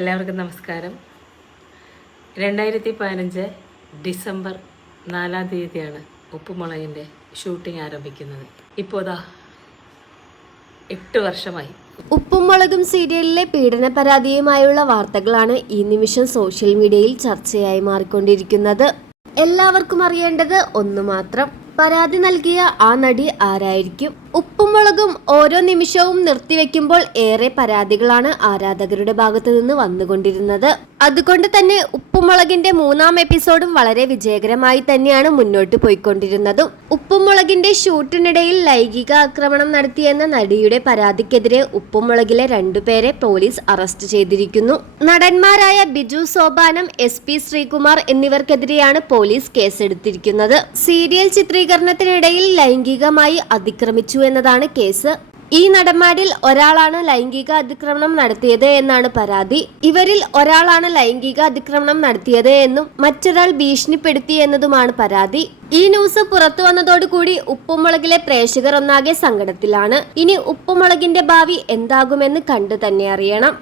എല്ലാവർക്കും നമസ്കാരം. 2015 ഡിസംബർ 4-ാം തീയതിയാണ് ഉപ്പുമുളകിൻ്റെ ഷൂട്ടിംഗ് ആരംഭിക്കുന്നത്. ഇപ്പോൾ 8 വർഷമായി. ഉപ്പുമുളകും സീരിയലിലെ പീഡന പരാതിയുമായുള്ള വാർത്തകളാണ് ഈ നിമിഷം സോഷ്യൽ മീഡിയയിൽ ചർച്ചയായി മാറിക്കൊണ്ടിരിക്കുന്നത്. എല്ലാവർക്കും അറിയേണ്ടത് ഒന്നു മാത്രം: പരാതി നൽകിയ ആ നടി ആരായിരിക്കും? ഉപ്പുമുളകും ഓരോ നിമിഷവും നിർത്തിവെക്കുമ്പോൾ ഏറെ പരാതികളാണ് ആരാധകരുടെ ഭാഗത്തു നിന്ന് വന്നുകൊണ്ടിരുന്നത്. അതുകൊണ്ട് തന്നെ ഉപ്പുമുളകിന്റെ 3-ാം എപ്പിസോഡും വളരെ വിജയകരമായി തന്നെയാണ് മുന്നോട്ട് പോയിക്കൊണ്ടിരുന്നതും. ഉപ്പുമുളകിന്റെ ഷൂട്ടിനിടയിൽ ലൈംഗിക ആക്രമണം നടത്തിയെന്ന നടിയുടെ പരാതിക്കെതിരെ ഉപ്പുമുളകിലെ 2 പേരെ പോലീസ് അറസ്റ്റ് ചെയ്തിരിക്കുന്നു. നടന്മാരായ ബിജു സോപാനം, SP ശ്രീകുമാർ എന്നിവർക്കെതിരെയാണ് പോലീസ് കേസെടുത്തിരിക്കുന്നത്. സീരിയൽ ചിത്രീകരണത്തിനിടയിൽ ലൈംഗികമായി അതിക്രമിച്ചു എന്നതാണ് കേസ്. ഈ നടന്മാരിൽ ഒരാളാണ് ലൈംഗിക അതിക്രമണം നടത്തിയത് എന്നാണ് പരാതി. ഇവരിൽ ഒരാളാണ് ലൈംഗിക അതിക്രമണം നടത്തിയത് എന്നും മറ്റൊരാൾ ഭീഷണിപ്പെടുത്തി എന്നതുമാണ് പരാതി. ഈ ന്യൂസ് പുറത്തു വന്നതോടുകൂടി ഉപ്പുമുളകിലെ പ്രേക്ഷകർ ഒന്നാകെ സങ്കടത്തിലാണ്. ഇനി ഉപ്പുമുളകിന്റെ ഭാവി എന്താകുമെന്ന് കണ്ടു തന്നെ അറിയണം.